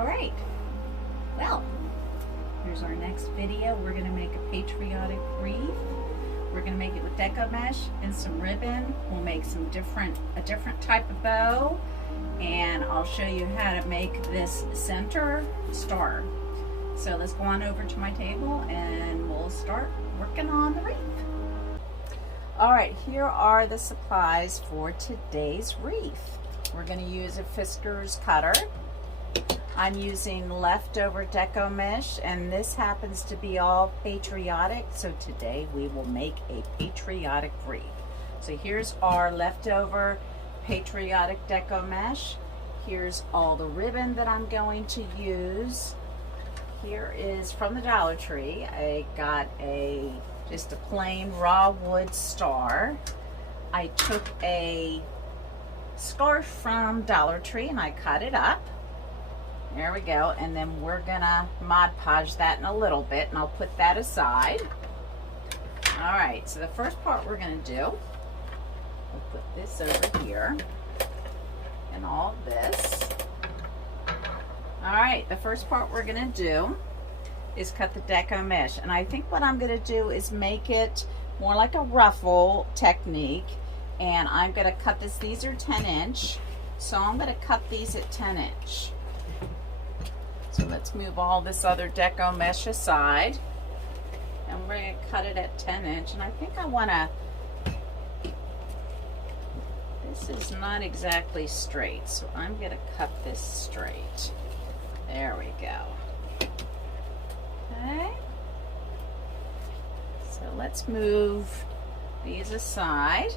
All right, well, here's our next video. We're gonna make a patriotic wreath. We're gonna make it with deco mesh and some ribbon. We'll make a different type of bow, and I'll show you how to make this center star. So let's go on over to my table and we'll start working on the wreath. All right, here are the supplies for today's wreath. We're going to use a Fiskars cutter. I'm using leftover deco mesh, and this happens to be all patriotic, so today we will make a patriotic wreath. So here's our leftover patriotic deco mesh. Here's all the ribbon that I'm going to use. Here is from the Dollar Tree. I got just a plain raw wood star. I took a scarf from Dollar Tree and I cut it up. There we go. And then we're gonna Mod Podge that in a little bit, and I'll put that aside. All right, so the first part we're gonna do, we'll put this over here and all this. All right, the first part we're gonna do is cut the deco mesh. And I think what I'm gonna do is make it more like a ruffle technique. And I'm gonna cut this, these are 10-inch. So I'm gonna cut these at 10-inch. So let's move all this other deco mesh aside. And we're gonna cut it at 10-inch. And I think I wanna, this is not exactly straight, so I'm gonna cut this straight. There we go. Okay. So let's move these aside.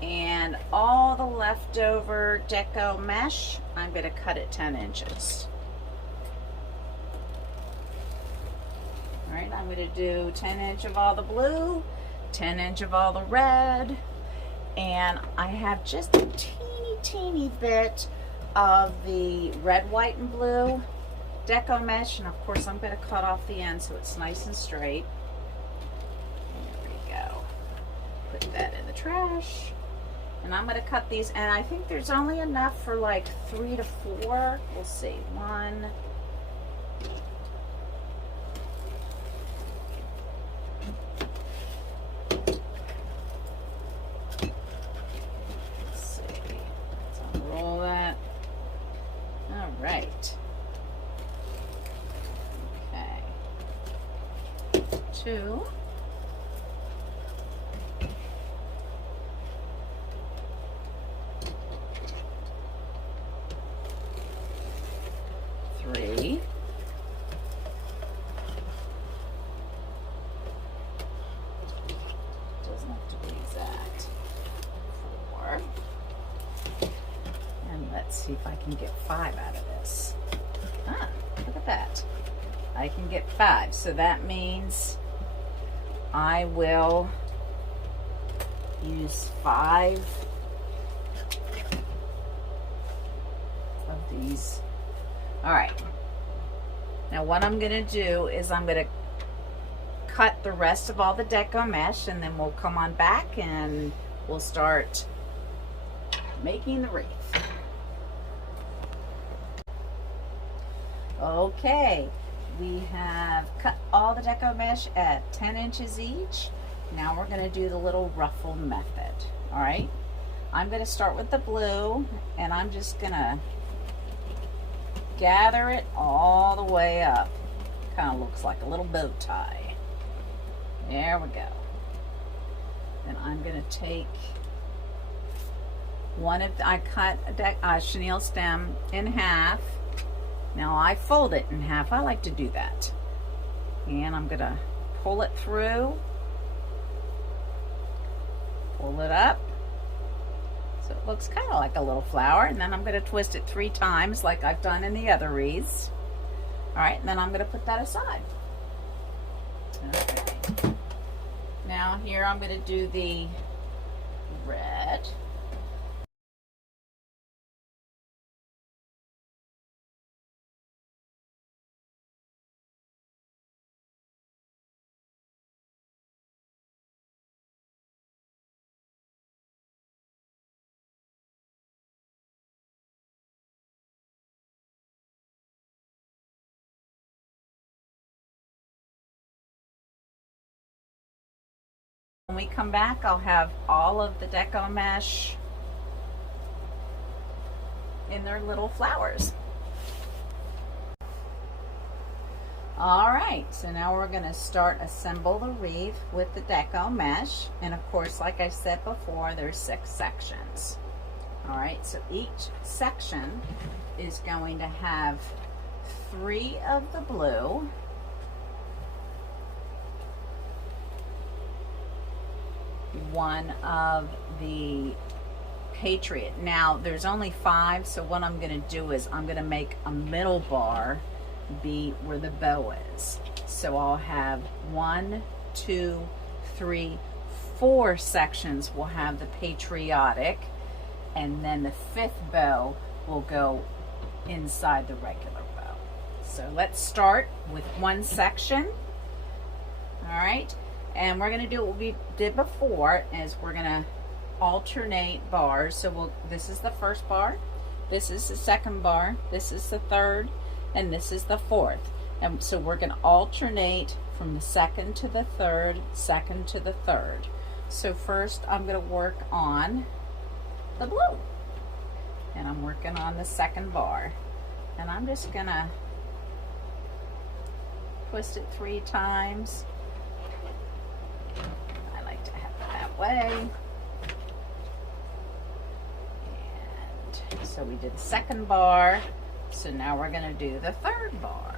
And all the leftover deco mesh, I'm going to cut it 10 inches. All right, I'm going to do 10-inch of all the blue, 10-inch of all the red, and I have just a teeny bit of the red, white, and blue deco mesh, and of course I'm going to cut off the end so it's nice and straight. There we go. Put that in the trash. And I'm going to cut these, and I think there's only enough for like 3 to 4. We'll see. 1. Let's see. Let's unroll that. All right. Okay. 2. 3. 'Doesn't have to be exact. 4. And let's see if I can get 5 out of this. Ah, look at that. I can get 5. So that means I will use 5 of these. All right, now what I'm going to do is I'm going to cut the rest of all the deco mesh, and then we'll come on back and we'll start making the wreath. Okay, we have cut all the deco mesh at 10 inches each. Now we're going to do the little ruffle method. All right, I'm going to start with the blue, and I'm just going to gather it all the way up. Kind of looks like a little bow tie. There we go. Then I'm going to take one of I cut a chenille stem in half. Now I fold it in half. I like to do that. And I'm going to pull it through. Pull it up. So it looks kind of like a little flower, and then I'm going to twist it 3 times like I've done in the other wreaths. All right, and then I'm going to put that aside. Okay. Now here I'm going to do the red. we come back, I'll have all of the deco mesh in their little flowers. All right, so now we're going to start assemble the wreath with the deco mesh. And of course, like I said before, there's 6 sections. All right, so each section is going to have 3 of the blue, 1 of the Patriot. Now, there's only 5, so what I'm going to do is I'm going to make a middle bar be where the bow is. So I'll have 1, 2, 3, 4 sections will have the Patriotic, and then the 5th bow will go inside the regular bow. So let's start with 1 section. All right, and we're going to do what we did before, is we're going to alternate bars. So this is the first bar, this is the second bar, this is the third, and this is the 4th. And so we're going to alternate from the second to the third, second to the third. So first I'm going to work on the blue, and I'm working on the second bar, and I'm just going to twist it 3 times. I like to have it that way. And so we did the second bar, so now we're going to do the third bar.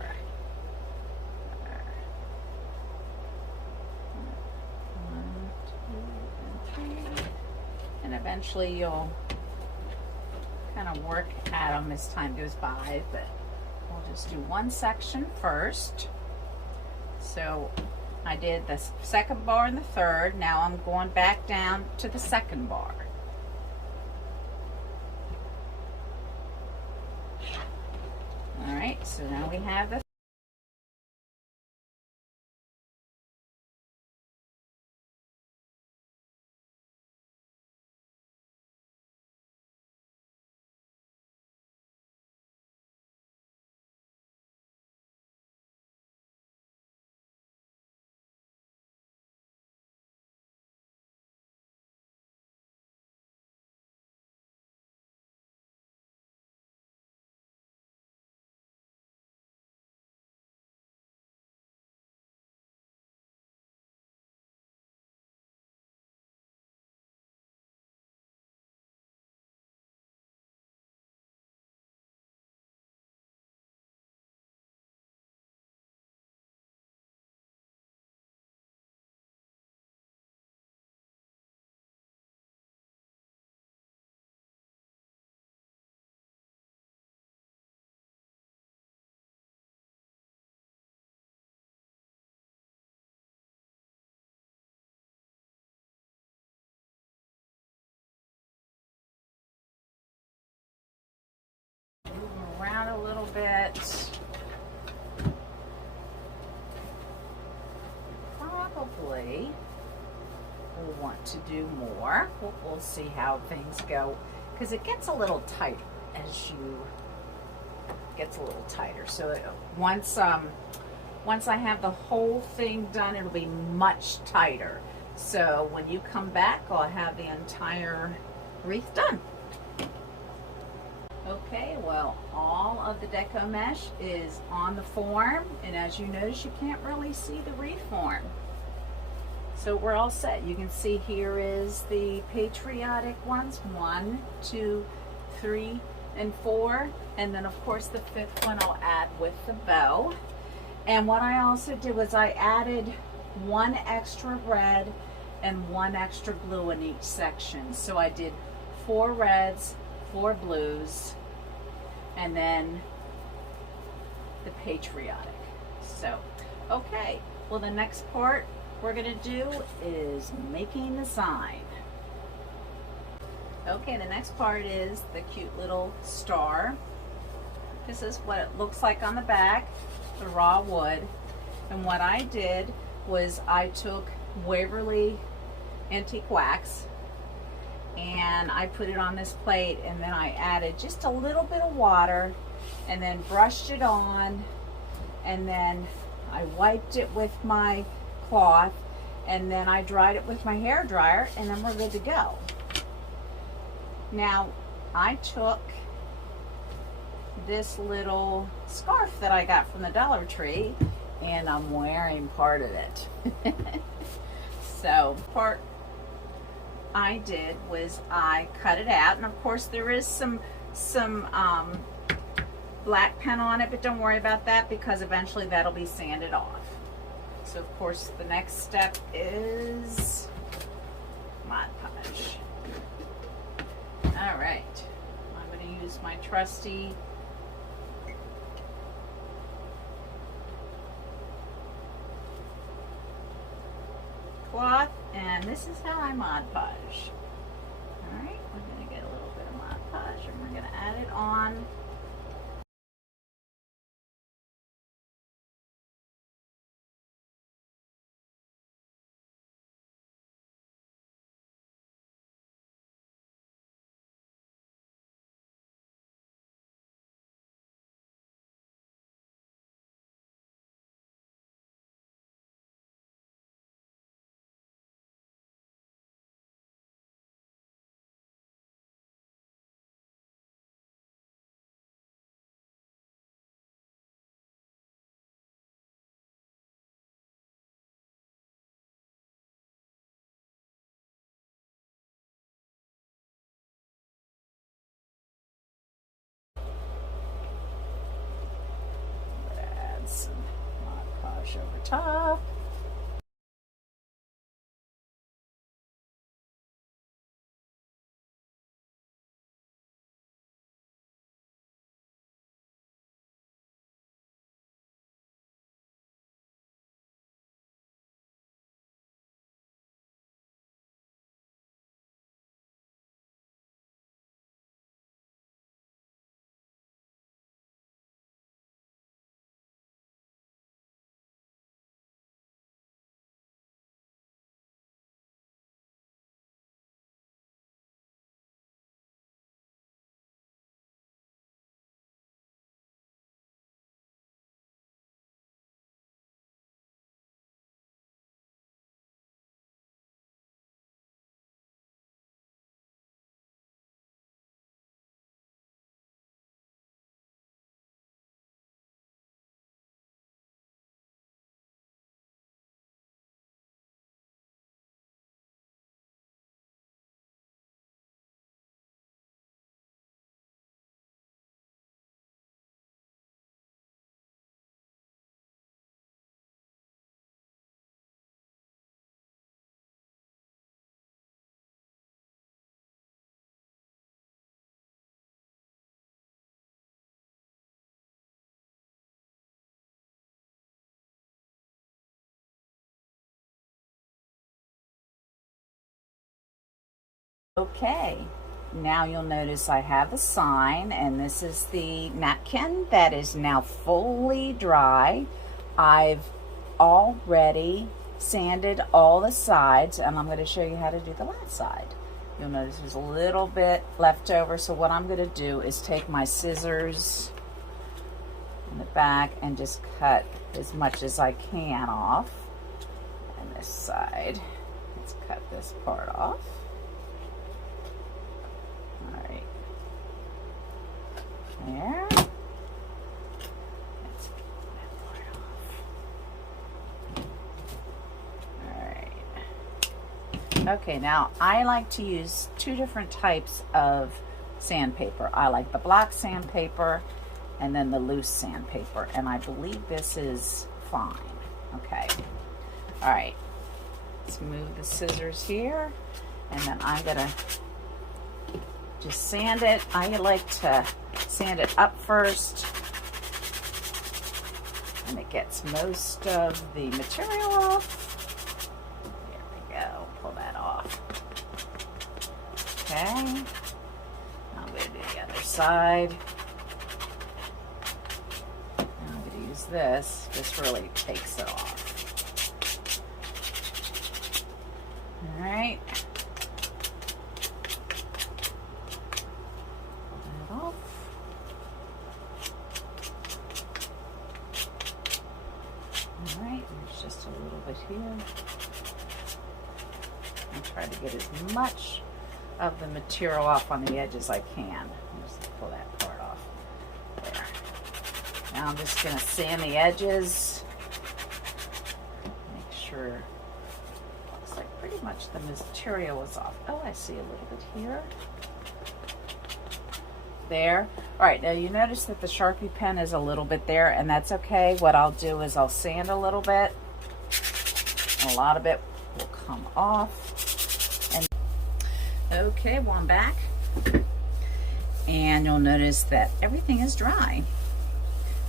1, 2, and 3, and eventually you'll kind of work at them as time goes by, but we'll just do 1 section first. So I did the second bar and the third. Now I'm going back down to the second bar. All right, so now we have the around a little bit. Probably we'll want to do more. We'll see how things go, because it gets a little tighter as you gets a little tighter. So once I have the whole thing done, it'll be much tighter. So when you come back, I'll have the entire wreath done. Okay, well, all of the deco mesh is on the form, and as you notice, you can't really see the wreath form. So we're all set. You can see here is the patriotic ones, 1, 2, 3, and 4, and then of course the 5th one I'll add with the bow. And what I also did was I added 1 extra red and 1 extra blue in each section. So I did 4 reds, 4 blues, and then the patriotic. So, okay, well, the next part we're gonna do is making the sign. Okay, the next part is the cute little star. This is what it looks like on the back, the raw wood. And what I did was I took Waverly Antique Wax and I put it on this plate, and then I added just a little bit of water and then brushed it on, and then I wiped it with my cloth, And then I dried it with my hair dryer, and then we're good to go. Now, I took this little scarf that I got from the Dollar Tree, and I'm wearing part of it. So, part I did was I cut it out, and of course there is some black pen on it, but don't worry about that because eventually that'll be sanded off. So of course the next step is Mod Podge. All right, I'm going to use my trusty cloth, and this is how I Mod Podge. All right, we're going to get a little bit of Mod Podge, and we're going to add it on. Add some Mod Podge over top. Okay, now you'll notice I have a sign, and this is the napkin that is now fully dry. I've already sanded all the sides, and I'm going to show you how to do the last side. You'll notice there's a little bit left over, so what I'm going to do is take my scissors in the back and just cut as much as I can off. And this side, let's cut this part off. Alright, there. Let's get that part off. Alright. Okay, now I like to use two different types of sandpaper. I like the black sandpaper and then the loose sandpaper, and I believe this is fine. Okay. Alright. Let's move the scissors here, and then I'm gonna just sand it. I like to sand it up first, and it gets most of the material off. There we go. Pull that off. Okay. Now I'm going to do the other side. Now I'm going to use this. This really takes it off. All right. Alright, there's just a little bit here. and try to get as much of the material off on the edge as I can. Just pull that part off. There. Now I'm just going to sand the edges. Make sure. Looks like pretty much the material is off. Oh, I see a little bit here. There. All right, now you notice that the Sharpie pen is a little bit there, and that's okay. What I'll do is I'll sand a little bit. A lot of it will come off. And okay, well, I'm back. And you'll notice that everything is dry.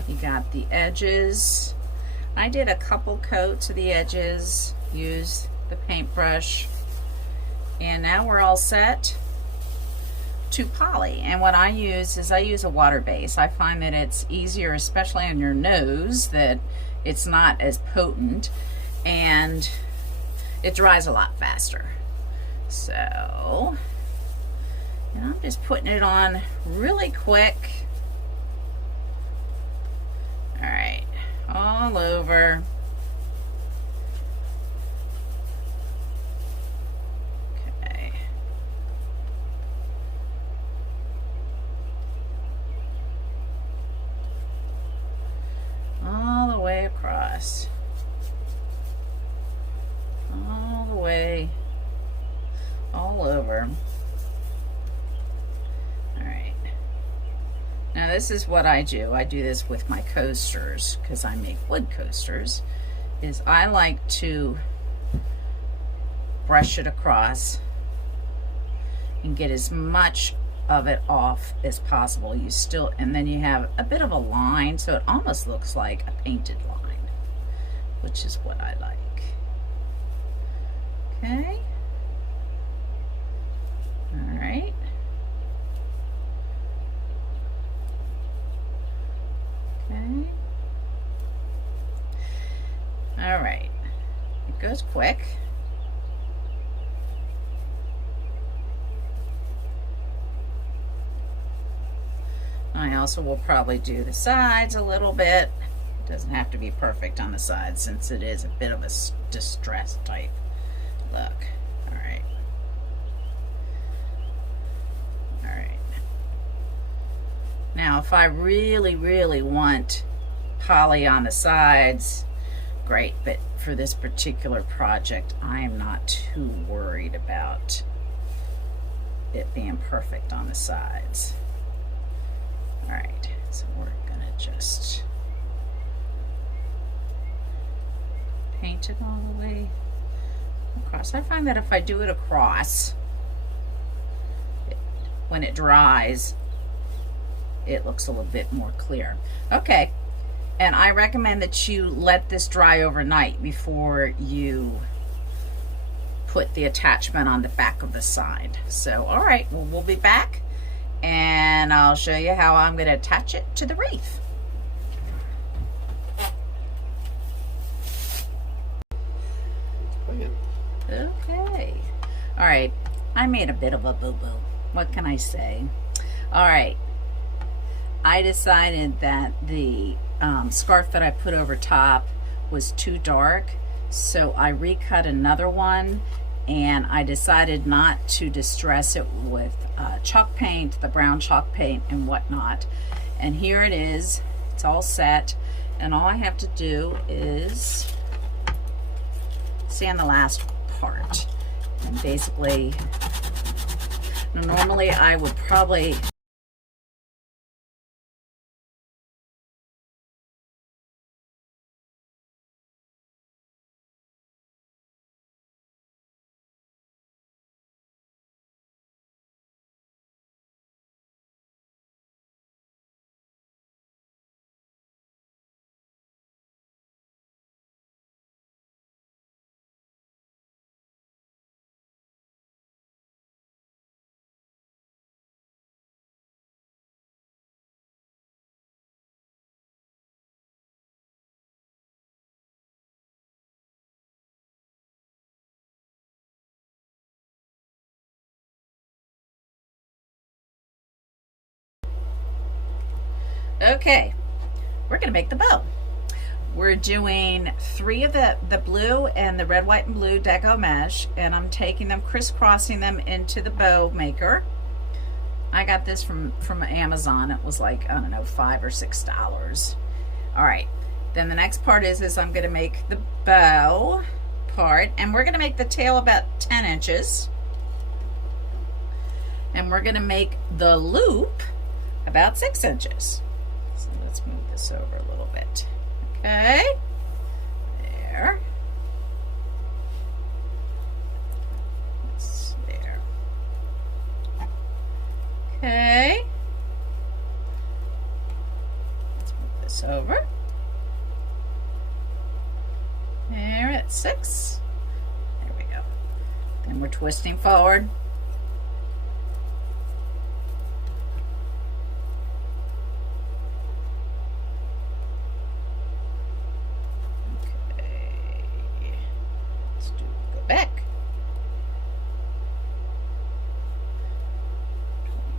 You got the edges. I did a couple coats of the edges, used the paintbrush, and now we're all set to poly. And what I use is I use a water base. I find that it's easier, especially on your nose, that it's not as potent and it dries a lot faster. So, and I'm just putting it on really quick. All right, all over. Okay. All the way across. All the way, all over. All right. Now this is what I do. I do this with my coasters because I make wood coasters. Is I like to brush it across and get as much of it off as possible. You still, and then you have a bit of a line, so it almost looks like a painted line, which is what I like. Okay. All right. Okay. All right. It goes quick. I also will probably do the sides a little bit. It doesn't have to be perfect on the sides since it is a bit of a distressed type look. All right. All right. Now, if I really, really want poly on the sides, great. But for this particular project, I am not too worried about it being perfect on the sides. All right. So we're gonna just paint it all the way across. I find that if I do it across, when it dries, it looks a little bit more clear. Okay, and I recommend that you let this dry overnight before you put the attachment on the back of the side. So, all right, well, we'll be back and I'll show you how I'm going to attach it to the wreath. Okay. All right. I made a bit of a boo-boo. What can I say? All right. I decided that the scarf that I put over top was too dark, so I recut another one, and I decided not to distress it with chalk paint, the brown chalk paint and whatnot. And here it is. It's all set, and all I have to do is sand the last part. And basically, normally I would probably okay, we're gonna make the bow. we're doing 3 of the blue and the red, white, and blue deco mesh, and I'm taking them, crisscrossing them into the bow maker. I got this from Amazon. It was like, I don't know, $5 or $6. All right, then the next part is I'm gonna make the bow part, and we're gonna make the tail about 10 inches. And we're gonna make the loop about 6 inches. So let's move this over a little bit. Okay, there. That's there. Okay. Let's move this over. There at 6. There we go. Then we're twisting forward. Back.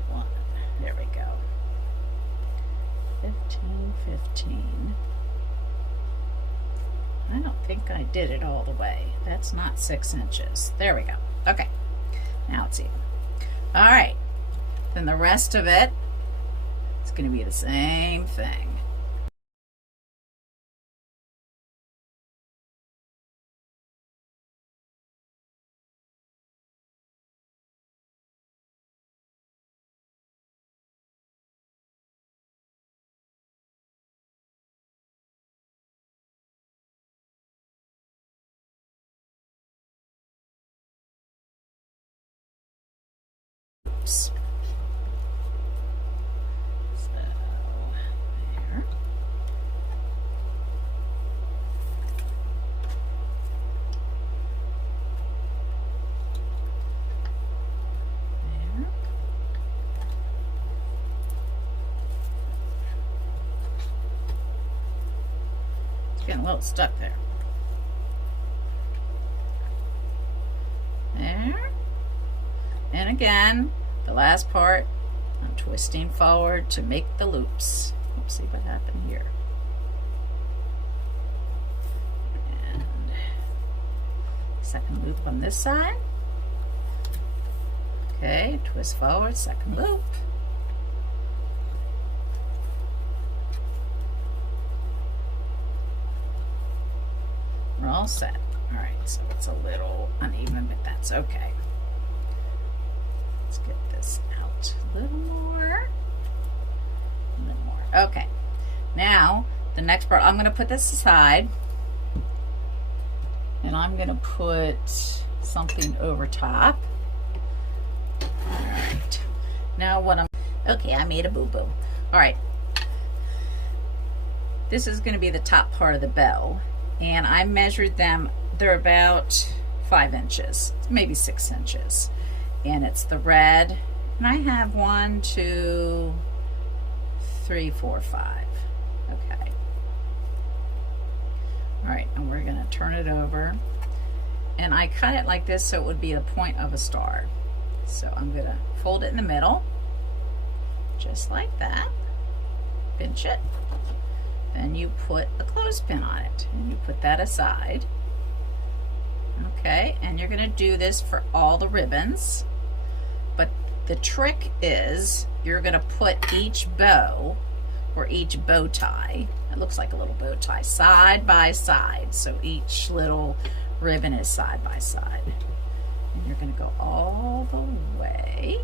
21. There we go. 15, 15. I don't think I did it all the way. That's not 6 inches. There we go. Okay. Now it's even. All right. Then the rest of it is going to be the same thing. So there. There. It's getting a little stuck there. There. And again, the last part, I'm twisting forward to make the loops. Let's see what happened here. And second loop on this side. Okay, twist forward, second loop. We're all set. All right, so it's a little uneven, but that's okay. Let's get this out a little more. A little more. Okay. Now, the next part, I'm going to put this aside. And I'm going to put something over top. All right. Now what okay, I made a boo-boo. All right. This is going to be the top part of the bow. And I measured them. They're about 5 inches, maybe 6 inches. And it's the red, and I have 1, 2, 3, 4, 5. Okay. All right, and we're gonna turn it over, and I cut it like this so it would be the point of a star. So I'm gonna fold it in the middle, just like that. Pinch it, and you put a clothespin on it, and you put that aside. Okay, and you're gonna do this for all the ribbons. But the trick is you're going to put each bow or each bow tie, it looks like a little bow tie, side by side. So each little ribbon is side by side. And you're going to go all the way,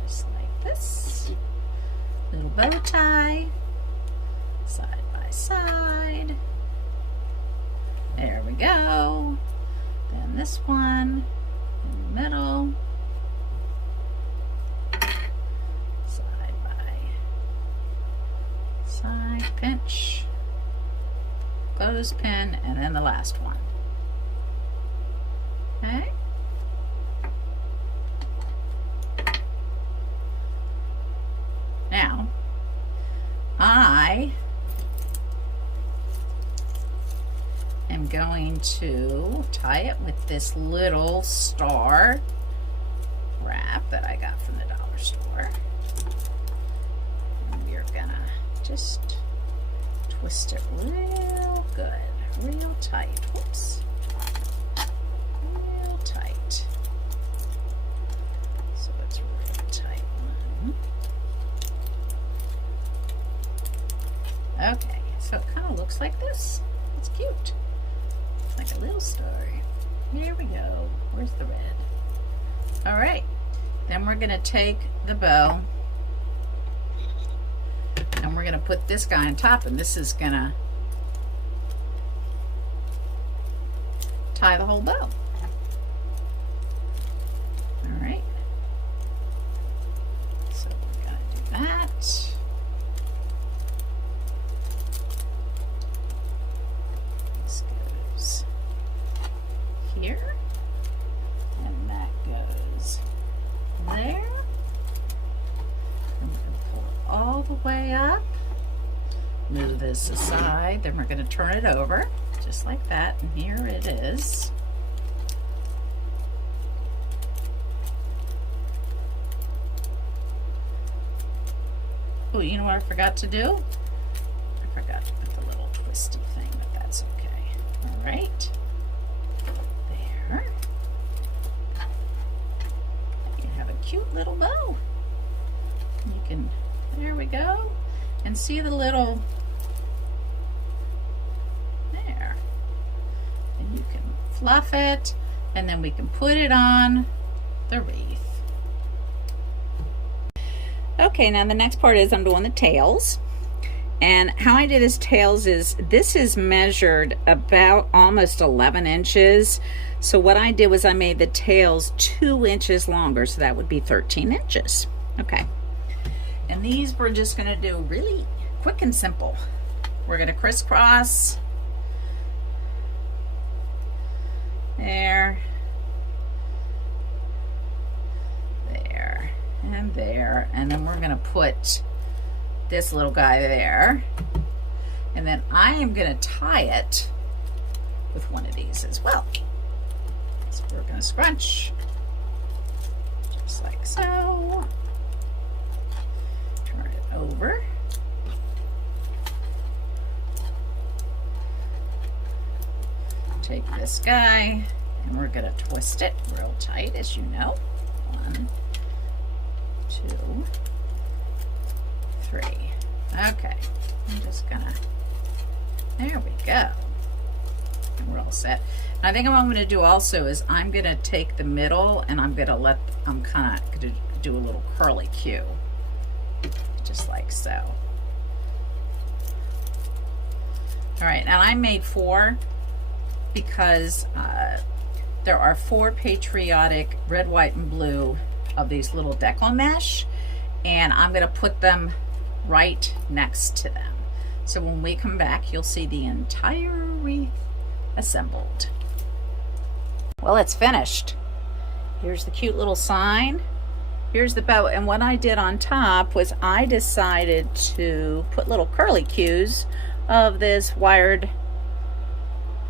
just like this. Little bow tie, side by side. There we go. Then this one in the middle. Side pinch, clothespin, and then the last one. Okay. Now, I am going to tie it with this little star wrap that I got from the dollar store. And we're gonna just twist it real good, real tight. Whoops. Real tight. So it's real tight. Okay, so it kind of looks like this. It's cute. It's like a little star. Here we go. Where's the red? All right. Then we're gonna take the bow and we're gonna put this guy on top, and this is gonna tie the whole bow. All right. So we're gonna do that. This goes here, and that goes there. And we're going to pull it all the way up, move this aside, then we're going to turn it over just like that, and here it is. Oh, you know what I forgot to do? I forgot to put the little twisty thing, but that's okay. All right. There. You have a cute little bow. You can, there we go. And see the little, there. And you can fluff it, and then we can put it on the wreath. Okay, now the next part is I'm doing the tails. And how I do this tails is, this is measured about almost 11 inches. So what I did was I made the tails 2 inches longer, so that would be 13 inches. Okay. And these we're just gonna do really quick and simple. We're gonna crisscross. There. There. And there. And then we're gonna put this little guy there. And then I am gonna tie it with one of these as well. So we're gonna scrunch, just like so. Turn it over. Take this guy, and we're gonna twist it real tight, as you know. 1, 2, 3. Okay, I'm just gonna, there we go. And we're all set. And I think what I'm gonna do also is I'm gonna take the middle and I'm kind of gonna do a little curly Q, just like so. All right, and I made 4 because there are 4 patriotic red, white, and blue of these little deco mesh, and I'm gonna put them right next to them. So when we come back, you'll see the entire wreath assembled. Well, it's finished. Here's the cute little sign. Here's the bow, and what I did on top was I decided to put little curly cues of this wired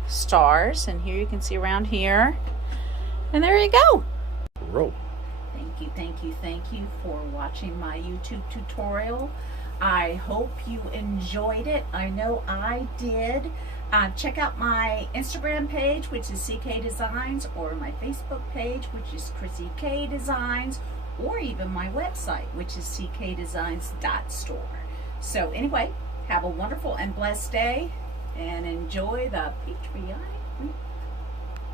stars, and here you can see around here, and there you go. Roll. Thank you for watching my YouTube tutorial. I hope you enjoyed it. I know I did. Check out my Instagram page, which is CK Designs, or my Facebook page, which is Chrissy K Designs, or even my website, which is ckdesigns.store. So anyway, have a wonderful and blessed day, and enjoy the Patriotic Wreath.